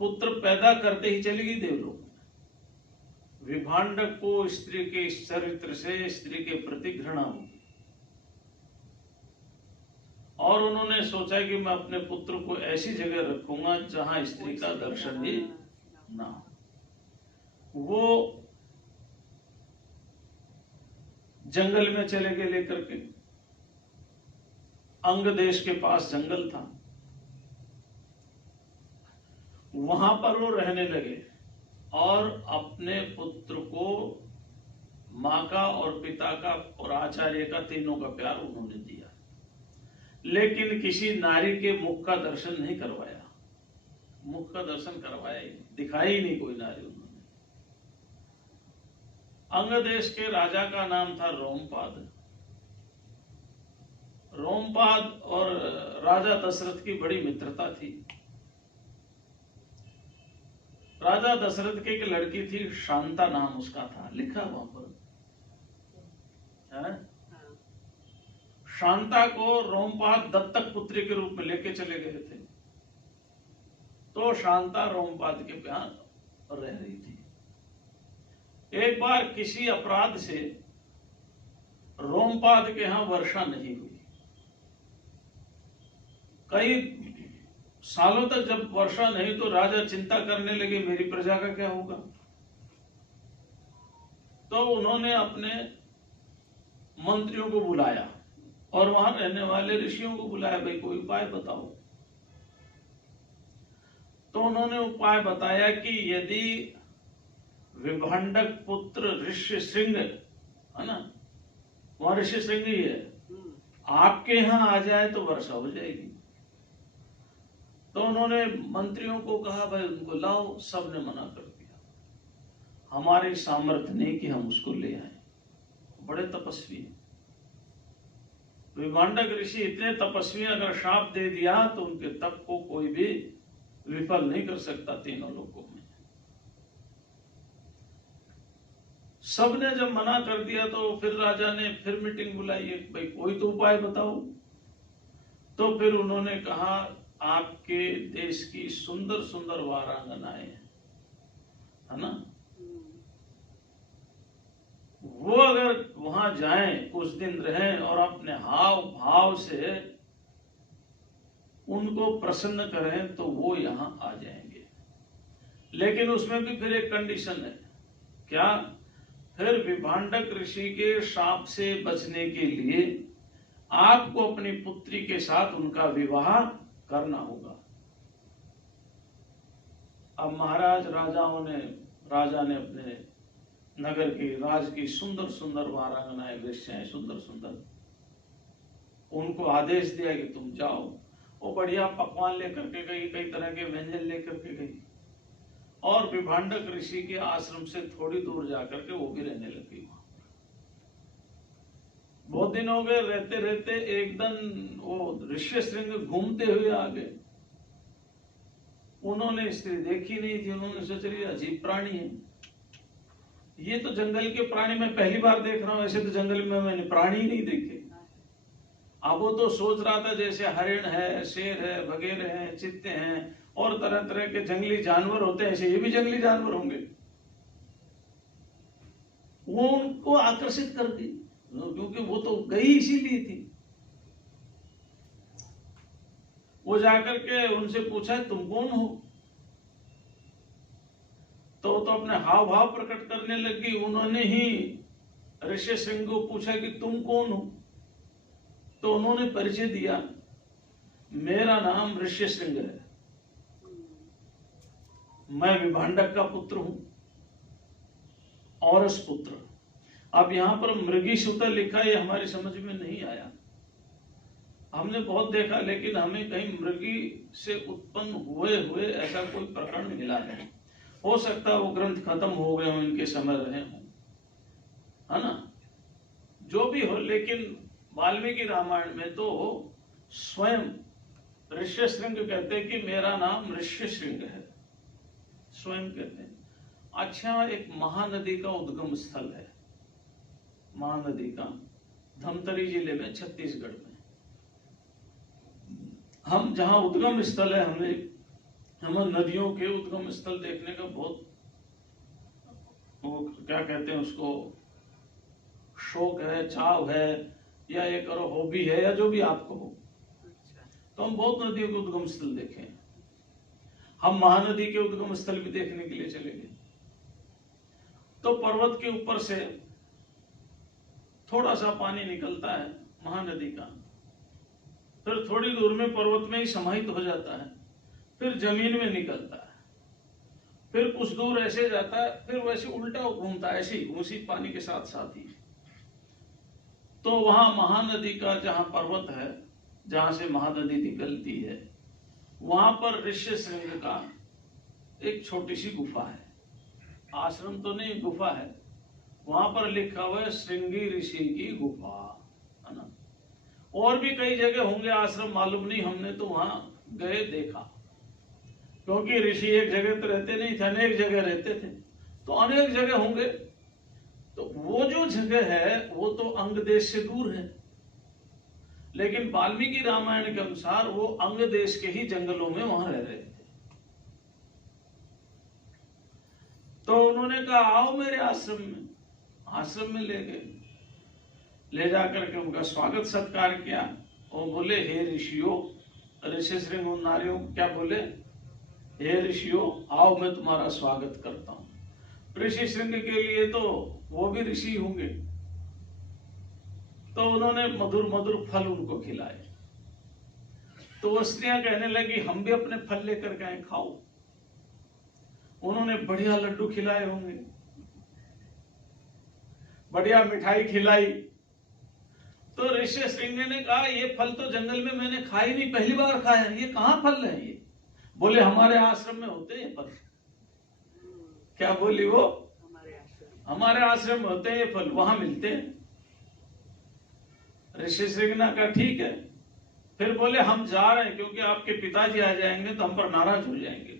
पुत्र पैदा करते ही चली गई देवलोक में। विभांडक को स्त्री के चरित्र से, स्त्री के प्रति घृणा हुई, और उन्होंने सोचा कि मैं अपने पुत्र को ऐसी जगह रखूंगा जहां स्त्री का दर्शन ही ना हो। वो जंगल में चले गए लेकर के। अंग देश के पास जंगल था, वहां पर वो रहने लगे और अपने पुत्र को माँ का और पिता का और आचार्य का, तीनों का प्यार उन्होंने दिया, लेकिन किसी नारी के मुख का दर्शन नहीं करवाया। मुख का दर्शन करवाया ही नहीं, दिखाई ही नहीं कोई नारी उन्होंने। अंग देश के राजा का नाम था रोमपाद। रोमपाद और राजा दशरथ की बड़ी मित्रता थी। राजा दशरथ की एक लड़की थी, शांता नाम उसका था, लिखा वहां पर है। शांता को रोमपाद दत्तक पुत्री के रूप में लेके चले गए थे। तो शांता रोमपाद के प्यार रह रही थी। एक बार किसी अपराध से रोमपाद के यहां वर्षा नहीं हुई। कई सालों तक जब वर्षा नहीं तो राजा चिंता करने लगे, मेरी प्रजा का क्या होगा। तो उन्होंने अपने मंत्रियों को बुलाया और वहां रहने वाले ऋषियों को बुलाया, भाई कोई उपाय बताओ। तो उन्होंने उपाय बताया कि यदि विभांडक पुत्र ऋष्यशृंग है ना, वहां ऋष्यशृंग ही है, आपके यहां आ जाए तो वर्षा हो जाएगी। तो उन्होंने मंत्रियों को कहा, भाई उनको लाओ। सबने मना कर दिया, हमारे सामर्थ्य नहीं कि हम उसको ले आए। बड़े तपस्वी हैं विभांडक ऋषि, इतने तपस्वी, अगर शाप दे दिया तो उनके तप को कोई भी विफल नहीं कर सकता तीनों लोगों में। सबने जब मना कर दिया तो फिर राजा ने फिर मीटिंग बुलाई, भाई कोई तो उपाय बताओ। तो फिर उन्होंने कहा, आपके देश की सुंदर सुंदर वारांगनाएं है ना, वो अगर वहां जाएं, कुछ दिन रहें और अपने हाव भाव से उनको प्रसन्न करें तो वो यहां आ जाएंगे। लेकिन उसमें भी फिर एक कंडीशन है। क्या? फिर विभांडक ऋषि के शाप से बचने के लिए आपको अपनी पुत्री के साथ उनका विवाह करना होगा। अब महाराज राजा ने अपने नगर की, राज की सुंदर सुंदर वारांगनाएं, वेश्याएं सुंदर सुंदर, उनको आदेश दिया कि तुम जाओ। वो बढ़िया पकवान लेकर के गई, कई तरह के व्यंजन लेकर के गई और विभांडक ऋषि के आश्रम से थोड़ी दूर जाकर के वो भी रहने लगी वहां। बहुत दिन हो गए, रहते रहते एक दिन वो ऋष्यशृंग घूमते हुए आ गए। उन्होंने स्त्री देखी नहीं थी, उन्होंने सोचा ये अजीब प्राणी है, ये तो जंगल के प्राणी मैं पहली बार देख रहा हूं, ऐसे तो जंगल में मैंने प्राणी ही नहीं देखे। अब वो तो सोच रहा था जैसे हरिण है, शेर है, बगेरे हैं, चित्ते हैं और तरह तरह के जंगली जानवर होते हैं, ऐसे ये भी जंगली जानवर होंगे। वो उनको आकर्षित कर दी, क्योंकि वो तो गई इसीलिए थी। वो जाकर के उनसे पूछा, तुम कौन हो? तो अपने हाव भाव प्रकट करने लगी। उन्होंने ही ऋष्यशृंग को पूछा कि तुम कौन हो? तो उन्होंने परिचय दिया, मेरा नाम ऋष्यशृंग है, मैं विभांडक का पुत्र हूं, औरस पुत्र। अब यहां पर मृगी सूत लिखा, ये हमारी समझ में नहीं आया। हमने बहुत देखा, लेकिन हमें कहीं मृगी से उत्पन्न हुए ऐसा कोई प्रकरण मिला नहीं। हो सकता है वो ग्रंथ खत्म हो गए हों, इनके समय रहे हों, है ना, जो भी हो। लेकिन वाल्मीकि रामायण में तो स्वयं ऋष्यशृंग कहते हैं कि मेरा नाम ऋष्यशृंग है, स्वयं कहते हैं। अच्छा, एक महानदी का उद्गम स्थल है, महानदी का, धमतरी जिले में, छत्तीसगढ़ में। हम जहां उद्गम स्थल है, हमें नदियों के उद्गम स्थल देखने का बहुत, वो क्या कहते हैं उसको, शौक है, चाव है, या एक हॉबी है, या जो भी आपको हो। तो हम बहुत नदियों के उद्गम स्थल देखे हैं। हम महानदी के उद्गम स्थल भी देखने के लिए चले गए। तो पर्वत के ऊपर से थोड़ा सा पानी निकलता है महानदी का, फिर थोड़ी दूर में पर्वत में ही समाहित हो जाता है, फिर जमीन में निकलता है, फिर कुछ दूर ऐसे जाता है, फिर वैसे उल्टा घूमता है, ऐसे ही उसी पानी के साथ साथ ही। तो वहां महानदी का जहां पर्वत है, जहां से महानदी निकलती है, वहां पर ऋष्य श्रृंग का एक छोटी सी गुफा है। आश्रम तो नहीं, गुफा है। वहां पर लिखा हुआ है श्रृंगी ऋषि की गुफा, है ना। और भी कई जगह होंगे आश्रम, मालूम नहीं, हमने तो वहां गए देखा, क्योंकि ऋषि एक जगह तो रहते नहीं थे, अनेक जगह रहते थे, तो अनेक जगह होंगे। तो वो जो जगह है वो तो अंग देश से दूर है, लेकिन वाल्मीकि रामायण के अनुसार वो अंग देश के ही जंगलों में वहां रह रहे थे। तो उन्होंने कहा आओ मेरे आश्रम में। आश्रम में ले गए, ले जाकर के उनका स्वागत सत्कार किया। वो बोले हे ऋषियों, ऋषि श्रृंग उन नारियों क्या बोले, हे ऋषियों आओ मैं तुम्हारा स्वागत करता हूं। ऋषि श्रृंग के लिए तो वो भी ऋषि होंगे, तो उन्होंने मधुर मधुर फल उनको खिलाए। तो वो स्त्रियां कहने लगी हम भी अपने फल लेकर के आए, खाओ। उन्होंने बढ़िया लड्डू खिलाए होंगे, बढ़िया मिठाई खिलाई। तो ऋषि श्रृंग ने कहा ये फल तो जंगल में मैंने खाई नहीं, पहली बार खाया, ये कहां फल है ये? बोले हमारे आश्रम में होते हैं फल। क्या बोली वो? हमारे आश्रम में होते हैं ये फल, वहां मिलते हैं। ऋषि श्रृंग ने कहा ठीक है। फिर बोले हम जा रहे हैं, क्योंकि आपके पिताजी आ जाएंगे तो हम पर नाराज हो जाएंगे।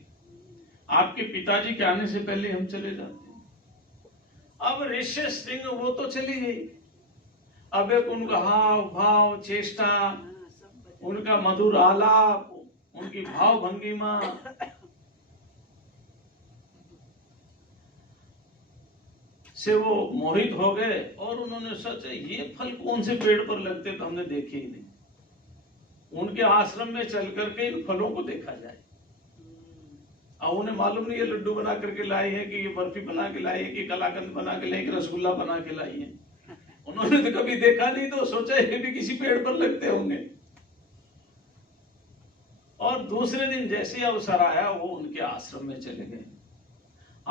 आपके पिताजी के आने से पहले हम चले जाते हैं। अब ऋषि श्रृंग वो तो चली गई, अब एक उनका हाव भाव चेष्टा, उनका मधुर आलाप, उनकी भाव भंगिमा, से वो मोहित हो गए। और उन्होंने सोचा ये फल कौन से पेड़ पर लगते तो हमने देखे ही नहीं, उनके आश्रम में चल करके इन फलों को देखा जाए। अब उन्हें मालूम नहीं ये लड्डू बना करके लाई है कि ये बर्फी बना के लाई है कि कलाकंद बना के लाई, कि रसगुल्ला बना के लाई है। उन्होंने तो कभी देखा नहीं, तो सोचा ये भी किसी पेड़ पर लगते होंगे। और दूसरे दिन जैसे अवसर आया वो उनके आश्रम में चले गए।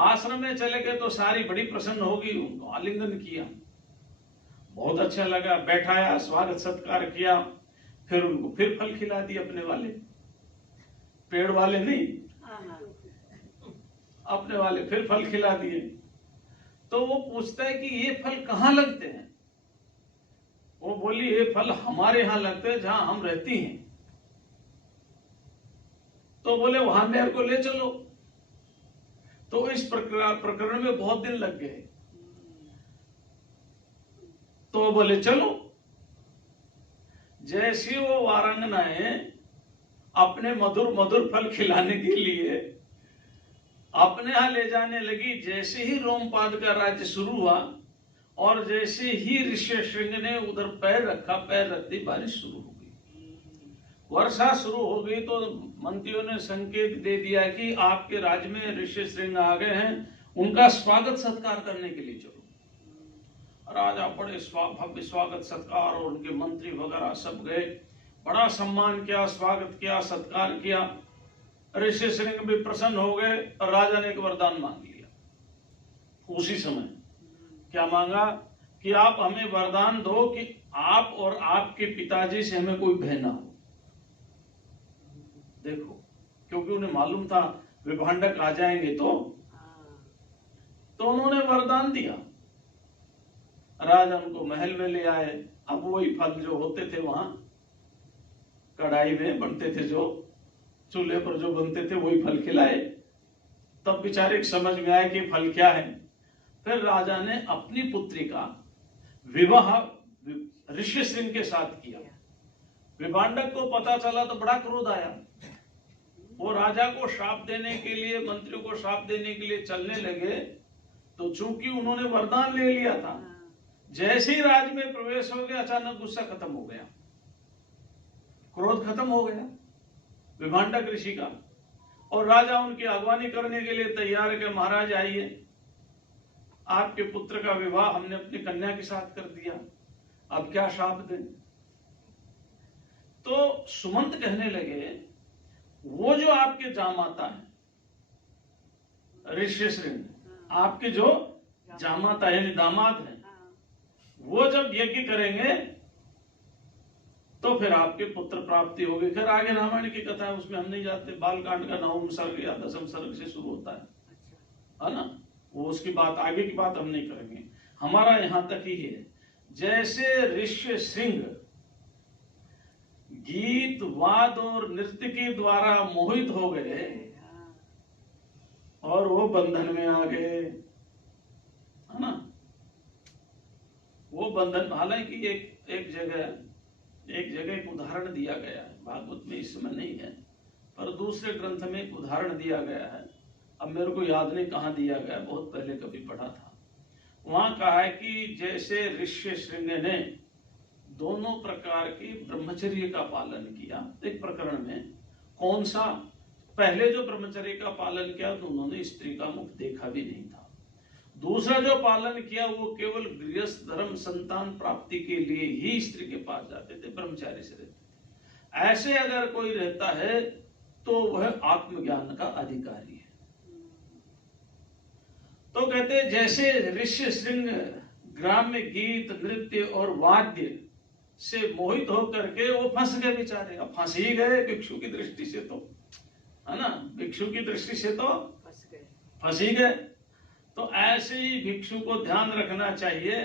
आश्रम में चले गए तो सारी बड़ी प्रसन्न होगी, उनको आलिंगन किया, बहुत अच्छा लगा, बैठाया, स्वागत सत्कार किया। फिर उनको फिर फल खिला दिए, अपने वाले, पेड़ वाले नहीं, अपने वाले फिर फल खिला दिए। तो वो पूछता है कि ये फल कहाँ लगते हैं? वो बोली ये फल हमारे यहाँ लगते हैं, जहां हम रहती हैं। तो बोले वहां मेरे को ले चलो। तो इस प्रकरण में बहुत दिन लग गए। तो बोले चलो। जैसे वो वारांगनाएं अपने मधुर मधुर फल खिलाने के लिए अपने यहां ले जाने लगी, जैसे ही रोमपाद का राज्य शुरू हुआ और जैसे ही ऋषि श्रृंग ने उधर पैर रखा, पैर रखती बारिश शुरू हो गई, वर्षा शुरू हो गई। तो मंत्रियों ने संकेत दे दिया कि आपके राज्य में ऋषि श्रृंग आ गए हैं, उनका स्वागत सत्कार करने के लिए चलो। राजा बड़े भव्य स्वागत सत्कार, और उनके मंत्री वगैरह सब गए, बड़ा सम्मान किया, स्वागत किया, सत्कार किया। ऋषि श्रृंग भी प्रसन्न हो गए और राजा ने एक वरदान मांग लिया उसी समय। क्या मांगा? कि आप हमें वरदान दो कि आप और आपके पिताजी से हमें कोई भय ना हो। देखो, क्योंकि उन्हें मालूम था विभांडक आ जाएंगे, तो उन्होंने वरदान दिया। राजा उनको महल में ले आए। अब वही फल जो होते थे वहां कढ़ाई में बनते थे, जो चूल्हे पर जो बनते थे, वही फल खिलाए। तब बेचारे समझ में आए कि फल क्या है। फिर राजा ने अपनी पुत्री का विवाह ऋषि श्रृंग के साथ किया। विभांडक को पता चला तो बड़ा क्रोध आया। वो राजा को श्राप देने के लिए, मंत्रियों को श्राप देने के लिए चलने लगे। तो चूंकि उन्होंने वरदान ले लिया था, जैसे ही राज में प्रवेश हो गया, अचानक गुस्सा खत्म हो गया, क्रोध खत्म हो गया विभांडक ऋषि का, और राजा उनकी अगवानी करने के लिए तैयार है कि महाराज आइए, आपके पुत्र का विवाह हमने अपनी कन्या के साथ कर दिया, अब क्या शाप दें। तो सुमंत कहने लगे, वो जो आपके जामाता है ऋष्यशृंग, आपके जो जामाता यानी दामाद है, वो जब यज्ञ करेंगे तो फिर आपके पुत्र प्राप्ति होगी। फिर आगे रामायण की कथा है, उसमें हम नहीं जाते। बालकांड का 9वां सर्ग या 10वां सर्ग से शुरू होता है ना, वो उसकी बात, आगे की बात हम नहीं करेंगे, हमारा यहां तक ही है। जैसे ऋष्यशृंग गीत वाद और नृत्य के द्वारा मोहित हो गए और वो बंधन में आ गए, है ना। वो बंधन, हालांकि एक जगह एक उदाहरण दिया गया है, भागवत में इस समय नहीं है, पर दूसरे ग्रंथ में एक उदाहरण दिया गया है। अब मेरे को याद नहीं कहाँ दिया गया, बहुत पहले कभी पढ़ा था। वहां कहा है कि जैसे ऋष्यशृंग ने दोनों प्रकार के ब्रह्मचर्य का पालन किया। एक प्रकरण में कौन सा, पहले जो ब्रह्मचर्य का पालन किया तो उन्होंने स्त्री का मुख देखा भी नहीं था। दूसरा जो पालन किया वो केवल गृहस्थ धर्म संतान प्राप्ति के लिए ही स्त्री के पास जाते थे, ब्रह्मचारी से रहते थे। ऐसे अगर कोई रहता है तो वह आत्मज्ञान का अधिकारी है। तो कहते जैसे ऋष्यशृंग ग्राम्य गीत नृत्य और वाद्य से मोहित होकर के वो फंस गए बेचारे। अब फंस ही गए भिक्षु की दृष्टि से, तो है ना, भिक्षु की दृष्टि से तो फंस ही गए। तो ऐसे ही भिक्षु को ध्यान रखना चाहिए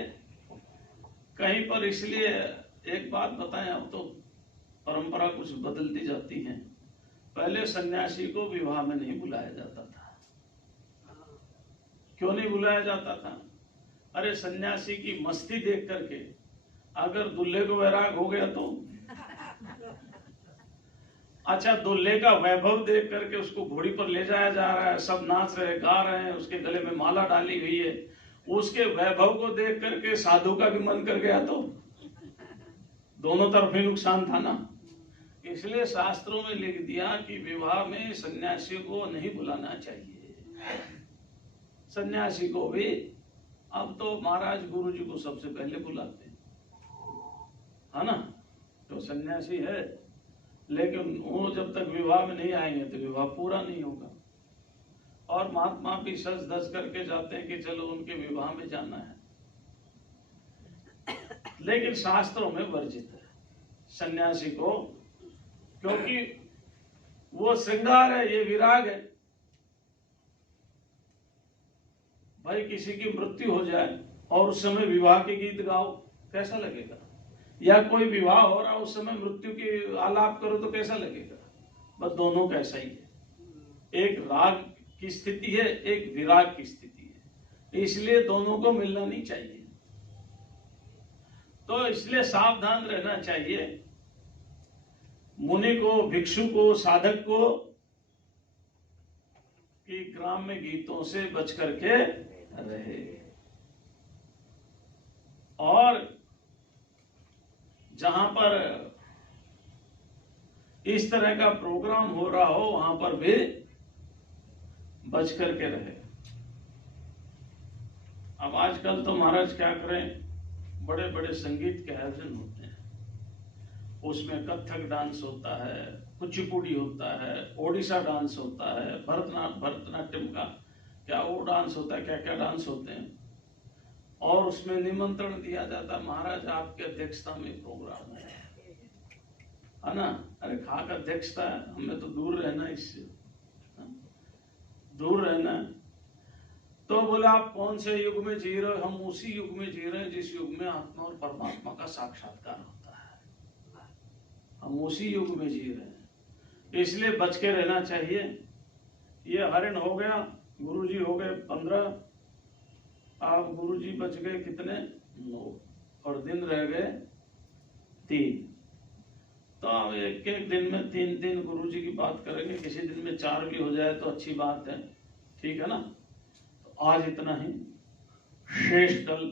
कहीं पर। इसलिए एक बात बताएं, अब तो परंपरा कुछ बदलती जाती है। पहले सन्यासी को विवाह में नहीं बुलाया जाता था। क्यों नहीं बुलाया जाता था? अरे सन्यासी की मस्ती देख करके अगर दूल्हे को वैराग हो गया तो, अच्छा दूल्हे का वैभव देख करके उसको घोड़ी पर ले जाया जा रहा है, सब नाच रहे गा रहे हैं, उसके गले में माला डाली हुई है, उसके वैभव को देख करके साधु का भी मन कर गया तो दोनों तरफ ही नुकसान था ना। इसलिए शास्त्रों में लिख दिया कि विवाह में सन्यासी को नहीं बुलाना चाहिए। सन्यासी को भी अब तो महाराज गुरु जी को सबसे पहले बुलाते हैं, है ना। तो सन्यासी है, लेकिन वो जब तक विवाह में नहीं आएंगे तो विवाह पूरा नहीं होगा। और महात्मा भी सच धज करके जाते हैं कि चलो उनके विवाह में जाना है, लेकिन शास्त्रों में वर्जित है सन्यासी को, क्योंकि वो श्रृंगार है, ये विराग है। भाई किसी की मृत्यु हो जाए और उस समय विवाह के गीत गाओ, कैसा लगेगा? या कोई विवाह हो रहा उस समय मृत्यु की आलाप करो तो कैसा लगेगा? बस दोनों कैसा ही है, एक राग की स्थिति है, एक विराग की स्थिति है, इसलिए दोनों को मिलना नहीं चाहिए। तो इसलिए सावधान रहना चाहिए मुनि को, भिक्षु को, साधक को, कि ग्राम्य गीतों से बच करके रहे। और जहां पर इस तरह का प्रोग्राम हो रहा हो वहां पर भी बच करके रहे। अब आजकल तो महाराज क्या करें, बड़े बड़े संगीत के आयोजन होते हैं, उसमें कथक डांस होता है, कुचिपुड़ी होता है, ओडिशा डांस होता है, भरतनाट्यम का क्या वो डांस होता है, क्या क्या डांस होते हैं। और उसमें निमंत्रण दिया जाता है, महाराज आपके अध्यक्षता में प्रोग्राम है ना। अरे खाक अध्यक्षता है, हमें तो दूर रहना, इससे दूर रहना। तो बोले आप कौन से युग में जी रहे हो? हम उसी युग में जी रहे हैं जिस युग में आत्मा और परमात्मा का साक्षात्कार होता है। हम उसी युग में जी रहे हैं, इसलिए बच के रहना चाहिए। ये हरिण हो गया, गुरुजी हो गए 15, आप गुरुजी बच गए कितने? 9, और दिन रह गए 3। तो अब एक एक दिन में 3 गुरुजी की बात करेंगे, किसी दिन में 4 भी हो जाए तो अच्छी बात है, ठीक है ना। तो आज इतना ही, शेष कल।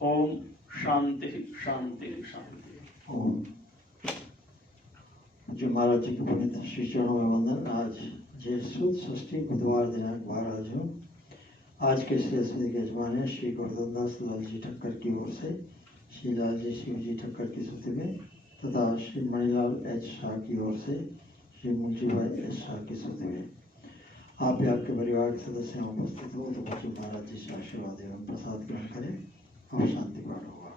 ओम शांति शांति शांति। ओम। जो महाराज जी के पुण्य श्री चरणों में वंदन। आज जय सुद षष्ठी बुधवार दिनांक 12 जून। आज के श्री स्मृति के यजमान है श्री गोवर्धनदास लाल जी ठक्कर की ओर से श्री लाल जी शिव जी ठक्कर की स्मृति में तथा श्री मणिलाल एच शाह की ओर से श्री मुंशी भाई एच शाह की स्मृति में आप या आपके परिवार के सदस्य उपस्थित हो तो महाराज जी से आशीर्वाद एवं प्रसाद ग्रहण करें और शांति पाठ होगा।